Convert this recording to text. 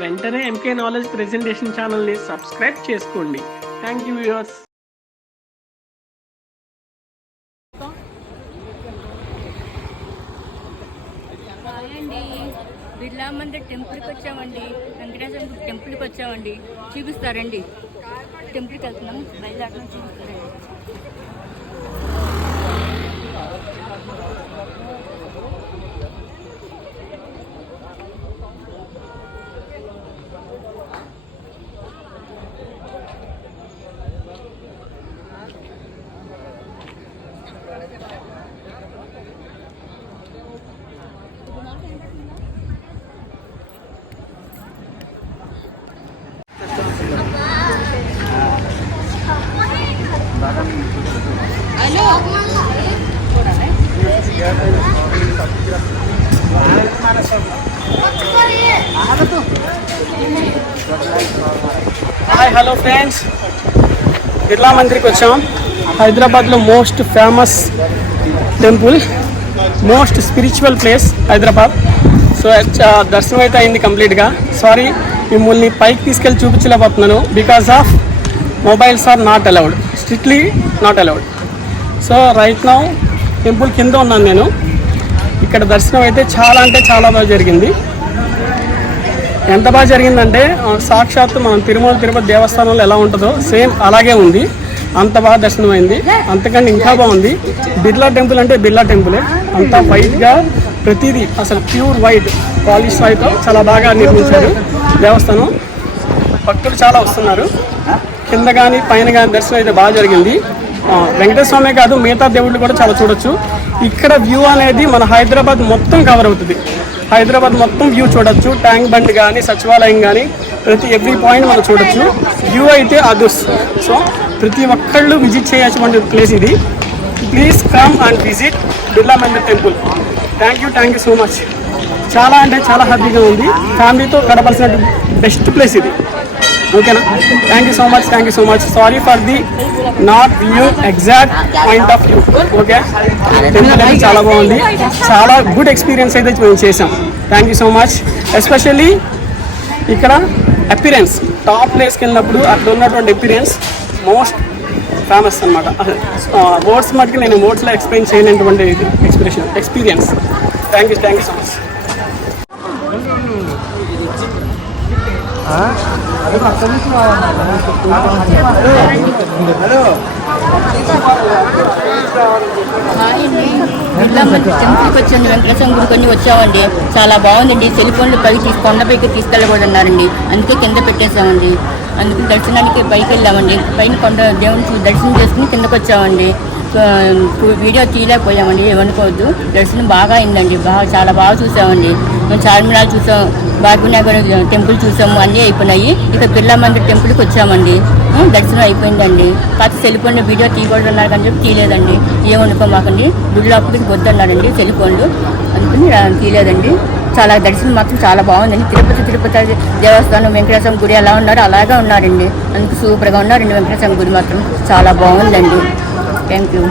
వెంటనే MK knowledge presentation ఛానల్ని subscribe చేసుకోండి. Thank you viewers. Birla Mandir టెంపుల్కి వచ్చామండి. వెంకటేశ్వర టెంపుల్కి వచ్చామండి. చూపిస్తారండి. టెంపుల్కి వెళ్తున్నాం, బయలుదేరడం చూపిస్తారండి. హాయ్, హలో ఫ్రెండ్స్, బిర్లా మందిర్కి వచ్చాం. హైదరాబాద్లో most famous temple, most spiritual place Hyderabad. So దర్శనం అయితే అయింది కంప్లీట్గా. సారీ, మిమ్మల్ని పైకి తీసుకెళ్ళి చూపించలేకపోతున్నాను. Because of mobiles are not allowed, strictly not allowed. So right now temple కింద ఉన్నాను నేను. ఇక్కడ దర్శనం అయితే చాలా అంటే చాలా బాగా జరిగింది. ఎంత బాగా జరిగిందంటే సాక్షాత్తు మనం తిరుపతి దేవస్థానంలో ఎలా ఉంటుందో సేమ్ అలాగే ఉంది. అంత బాగా దర్శనం అయింది. అంతకంటే ఇంకా బాగుంది. బిర్లా టెంపుల్ అంటే బిర్లా టెంపులే. అంతా వైట్గా ప్రతిదీ అసలు ప్యూర్ వైట్ పాలిష్ వైట్తో చాలా బాగా నిర్మించారు దేవస్థానం. భక్తులు చాలా వస్తున్నారు. కింద కానీ పైన కానీ దర్శనం అయితే బాగా జరిగింది. వెంకటేశ్వర స్వామి కాదు, మిగతా దేవుళ్ళు కూడా చాలా చూడొచ్చు. ఇక్కడ వ్యూ అనేది మన హైదరాబాద్ మొత్తం కవర్ అవుతుంది. హైదరాబాద్ మొత్తం వ్యూ చూడొచ్చు. ట్యాంక్ బండ్ కానీ, సచివాలయం కానీ, ఎవ్రీ పాయింట్ మనం చూడొచ్చు. వ్యూ అయితే అదుస్. సో ప్రతి ఒక్కళ్ళు విజిట్ చేయాల్సిన ప్లేస్ ఇది. Please come and visit Birla Mandir temple. Thank you so much. చాలా అంటే చాలా హ్యాపీగా ఉంది. ఫ్యామిలీతో గడపాల్సిన బెస్ట్ ప్లేస్ ఇది. ఓకేనా? Thank you so much. Sorry for the not view exact point of view. Okay, temple అయితే చాలా బాగుంది. చాలా గుడ్ ఎక్స్పీరియన్స్ అయితే మేము చేసాం. Thank you so much. Especially ఇక్కడ అపీరెన్స్, టాప్ ప్లేస్కి వెళ్ళినప్పుడు అక్కడ ఉన్నటువంటి అపీరెన్స్ మోస్ట్ ఫేమస్ అనమాట. వర్డ్స్ మటుకు నేను వర్డ్స్లో ఎక్స్ప్లెయిన్ చేయలేనటువంటి experience. Thank you so much. Birla Mandir టెంపుల్కి వచ్చాను. వెంకటేశ్వర గుడి కొన్ని వచ్చామండి. చాలా బాగుందండి. సెల్ ఫోన్లు పైకి కొండపైకి తీసుకెళ్ళకూడదన్నారండి. అందుకే కింద పెట్టేసామండి. అందుకు దర్శనానికి పైకి వెళ్ళామండి. పైన కొండ దేవుని దర్శనం చేసుకుని కిందకు వచ్చామండి. వీడియో తీయలేకపోయామండి, ఏమనుకోవద్దు. దర్శనం బాగా అయిందండి. చాలా బాగా చూసామండి. మేము చార్మినార్ చూసాం, భాగ్యనగర్ టెంపుల్ చూసాము, అన్నీ అయిపోయినాయి. ఇక బిర్లా మందిర్ టెంపుల్కి వచ్చామండి. దర్శనం అయిపోయిందండి. కాకపోతే సెల్ ఫోన్లో వీడియో తీయకూడదు అన్నారు కానీ చెప్పి తీయలేదండి. ఏమనుకోమాకండి, గుడిలో అప్పటికి వద్దన్నారండి సెల్ ఫోన్లు, అందుకని తీయలేదండి. చాలా దర్శనం మాత్రం చాలా బాగుందండి. తిరుపతి దేవస్థానం, వెంకటేశ్వర గుడి ఎలా ఉన్నారో అలాగే ఉన్నారండి. అందుకు సూపర్గా ఉన్నారండి. వెంకటేశ్వర గుడి మాత్రం చాలా బాగుందండి. Thank you.